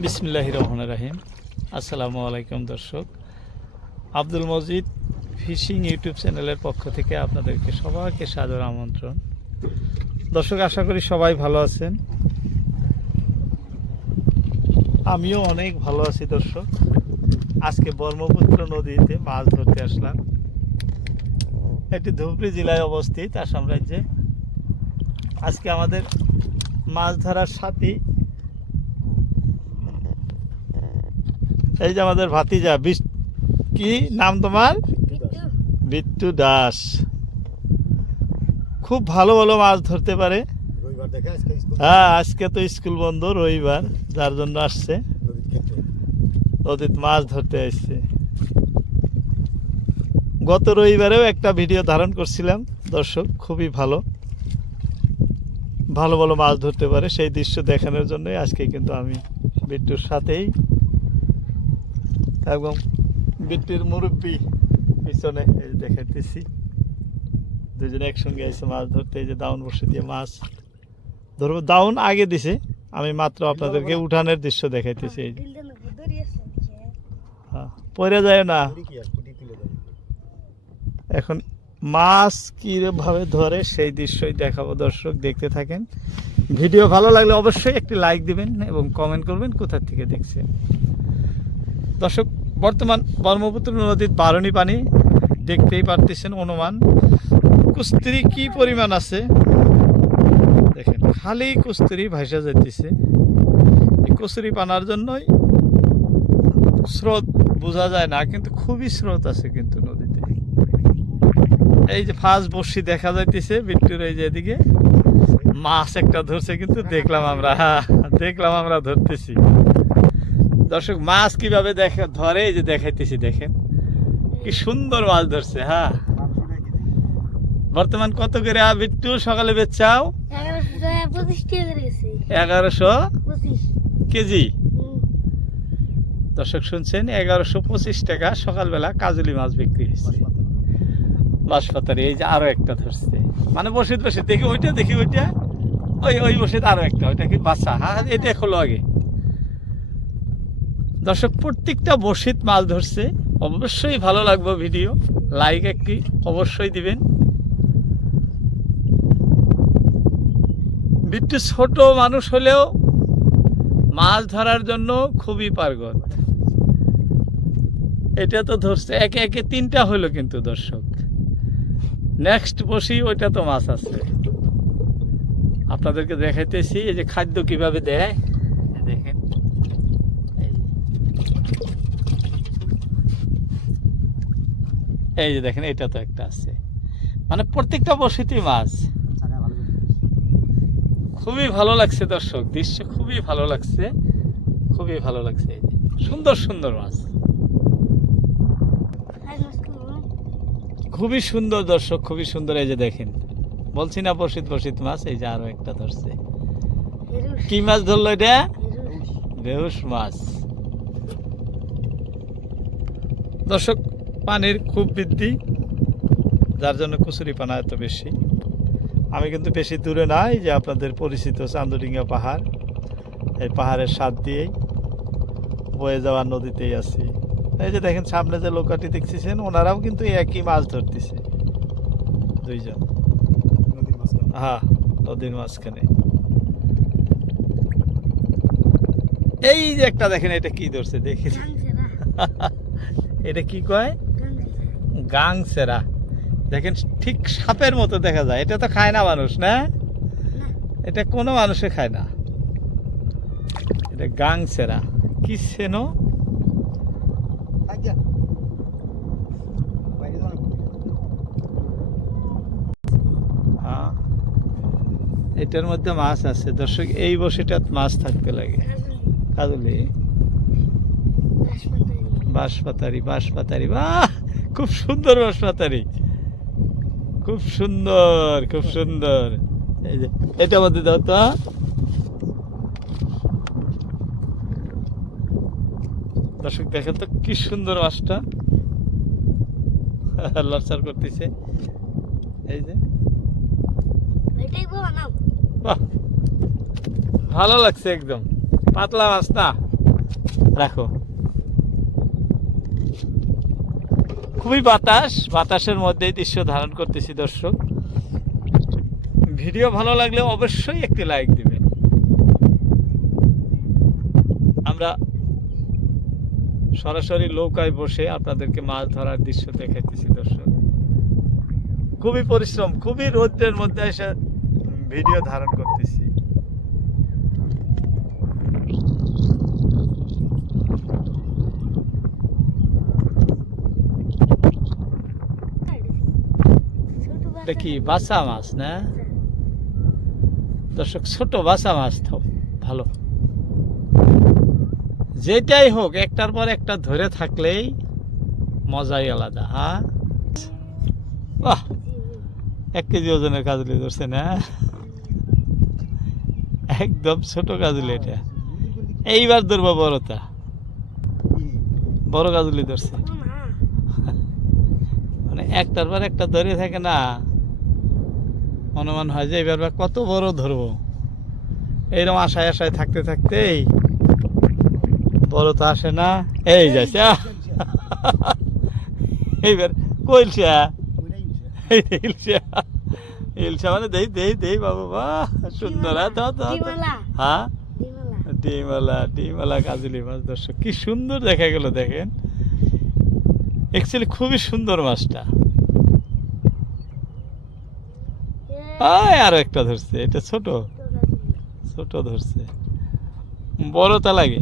বিসমিল্লাহির রহমানির রহিম। আসসালামু আলাইকুম দর্শক, আব্দুল মজিদ ফিশিং ইউটিউব চ্যানেলের পক্ষ থেকে আপনাদেরকে সবাইকে সাদর আমন্ত্রণ। দর্শক, আশা করি সবাই ভালো আছেন, আমিও অনেক ভালো আছি। দর্শক, আজকে ব্রহ্মপুত্র নদীতে মাছ ধরতে আসলাম। এটি ধুবড়ী জেলায় অবস্থিত, আসাম রাজ্যে। আজকে আমাদের মাছ ধরার সাথী এই যে আমাদের ভাতিজা। কি নাম তোমার? বিট্টু দাস। খুব ভালো ভালো মাছ ধরতে পারে। হ্যাঁ, আজকে তো স্কুল বন্ধ, রবিবার, যার জন্য আসছে নদীতে মাছ ধরতে আসছে। গত রবিবারেও একটা ভিডিও ধারণ করছিলাম দর্শক, খুবই ভালো ভালো ভালো মাছ ধরতে পারে। সেই দৃশ্য দেখানোর জন্যই আজকে কিন্তু আমি বিট্টুর সাথেই, এবং বিট্টুর মুরব্বী পিছনে এই দেখাইতেছি, দুজনে একসঙ্গে এসে মাছ ধরতে। এই যে দাউন বসে দিয়ে মাছ ধরবো। দাউন আগে দিছে, আমি মাত্র আপনাদেরকে উঠানের দৃশ্য দেখাইতেছি। এই যে পড়ে যায় না। এখন মাছ কিভাবে ধরে সেই দৃশ্যই দেখাবো। দর্শক, দেখতে থাকেন। ভিডিও ভালো লাগলে অবশ্যই একটি লাইক দিবেন এবং কমেন্ট করবেন কোথা থেকে দেখছেন। দর্শক, বর্তমান ব্রহ্মপুত্র নদীর বারণী পানি দেখতেই পারতেছেন। অনুমান কুস্তিরি কি পরিমাণ আছে দেখেন, খালি কুস্তিরি ভাসা যাইতেছে। এই কুস্তিরি পানার জন্যই স্রোত বোঝা যায় না, কিন্তু খুবই স্রোত আছে কিন্তু নদীতে। এই যে ফার্স্ট বর্ষি দেখা যাইতেছে বিট্টুর, এই যে এদিকে মাছ একটা ধরছে কিন্তু দেখলাম আমরা ধরতেছি। দর্শক, মাছ কিভাবে ধরে এই যে দেখাইতেছি, দেখেন কি সুন্দর মাছ ধরছে। হ্যাঁ, বর্তমান কত করে বিট্টু সকালে বেচাও? 1125 কেজি। দর্শক শুনছেন, 1125 টাকা সকালবেলা কাজলি মাছ বিক্রি হয়েছে বাঁশপাতারি। এই যে আরো একটা ধরছে, মানে বসে দেখি ওইটা, ওই বসে আরো একটা, ওইটা কি বাচ্চা? হ্যাঁ, এটা খোলো আগে। দর্শক, প্রত্যেকটা বসিত মাছ ধরছে। অবশ্যই ভালো লাগবে ভিডিও, লাইক একটি অবশ্যই দিবেন। বিট্টু ছোট মানুষ হলেও মাছ ধরার জন্য খুবই পারগত। এটা তো ধরছে একে একে 3টা হলো কিন্তু দর্শক। নেক্সট বসি ওইটা তো মাছ আছে, আপনাদেরকে দেখাইতেছি। এই যে খাদ্য কিভাবে দেয় দেখেন। এই যে দেখেন, এটা তো একটা আছে, মানে প্রত্যেকটা বসিতেই মাছ। খুবই ভালো লাগছে দর্শক, দৃশ্য খুবই ভালো লাগছে, খুবই ভালো লাগছে। এই যে সুন্দর সুন্দর মাছ, খুবই সুন্দর দর্শক, খুবই সুন্দর। এই যে দেখেন, বলছি না বসিত মাছ। এই যে আরো একটা ধরছে। কি মাছ ধরলো এটা? বেহুশ মাছ। দর্শক, পানির খুব বৃদ্ধি, যার জন্য কুচুরি পানা এত বেশি। আমি কিন্তু বেশি দূরে নাই, যে আপনাদের পরিচিত চান্দডিঙ্গা পাহাড়, এই পাহাড়ের সাথ দিয়েই বয়ে যাওয়ার নদীতেই আছি। এই যে দেখেন সামনে যে লোকাটি দেখতেছেন, ওনারাও কিন্তু একই মাছ ধরতেছে, দুইজন। হ্যাঁ, নদীর মাঝখানে। এই যে একটা দেখেন, এটা কি ধরছে দেখি। এটা কি কয়? গাংসেরা। দেখেন, ঠিক সাপের মতো দেখা যায়। এটা তো খায় না মানুষ, না? এটা কোনো মানুষে খায় না। এটা গাংসেরা। কি সেনো? এটার মধ্যে মাছ আছে দর্শক। এই বসিটাত মাছ থাকতে লাগে। কাজলি, বাঁশপাতারি। বাহ, খুব সুন্দর বাঁশপাতারি, খুব সুন্দর। এই যে এটার মধ্যে দাও তো। দর্শক দেখেন তো কি সুন্দর মাছটা লড়ছাড় করতেছে। এই যে বাহ, ভালো লাগছে, একদম পাতলা মাছ না। রাখো। খুবই বাতাসের মধ্যেই দৃশ্য ধারণ করতেছি দর্শক। ভিডিও ভালো লাগলে অবশ্যই একটি লাইক দিবেন। আমরা সরাসরি নৌকায় বসে আপনাদেরকে মাছ ধরার দৃশ্য দেখাইতেছি দর্শক। খুবই পরিশ্রম, খুবই রৌদ্রের মধ্যে এসে ভিডিও ধারণ করতেছি। এটা কি বাসা মাছ না দর্শক? ছোট বাসা মাছ তো ভালো। যেটাই হোক একটার পর একটা ধরে থাকলেই মজাই আলাদা। হ্যাঁ, বাহ, 1 কেজি ওজনের কাজলি ধরছে না? একদম ছোট কাজলি এটা। এইবার ধরবো বড়টা, বড় কাজলি ধরছে। মানে একটার পর একটা ধরে থাকে না, অনুমান হয় যে এবার কত বড় ধরবো। এইরকম আশায় আশায় থাকতে থাকতেই বড় তো আসে না। এই যাচ্ছে এইবার কইলছা, ইলশা মানে দেই দেই দেই বাবু, বাহ সুন্দর। হ্যাঁ, ডিমালা কাজলি মাছ দর্শক, কি সুন্দর দেখা গেল দেখেন। অ্যাকচুয়ালি খুবই সুন্দর মাছটা। আরো একটা ধরছে, এটা ছোট ছোট ধরছে, বড়টা লাগে,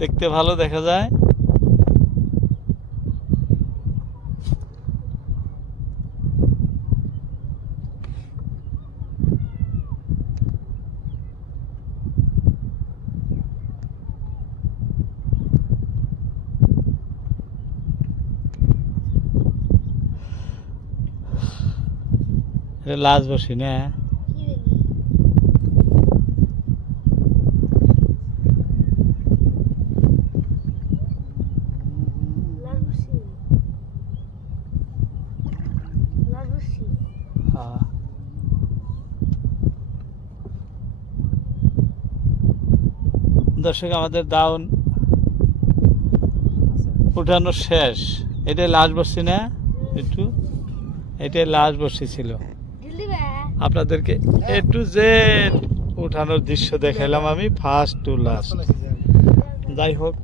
দেখতে ভালো দেখা যায়। লাজ বসি না, দর্শক আমাদের দাউন উঠানো শেষ। এটাই লাস্ট বসছি না, একটু এটাই লাস্ট বসি ছিল। আপনাদেরকে এ টু জেড উঠানোর দৃশ্য দেখাইলাম আমি, ফার্স্ট টু লাস্ট। যাই হোক,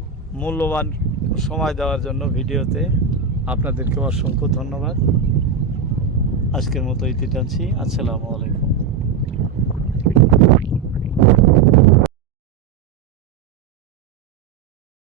মূল্যবান সময় দেওয়ার জন্য ভিডিওতে আপনাদেরকে অসংখ্য ধন্যবাদ। আজকের মতো ইতি টানছি। আসসালামু আলাইকুম।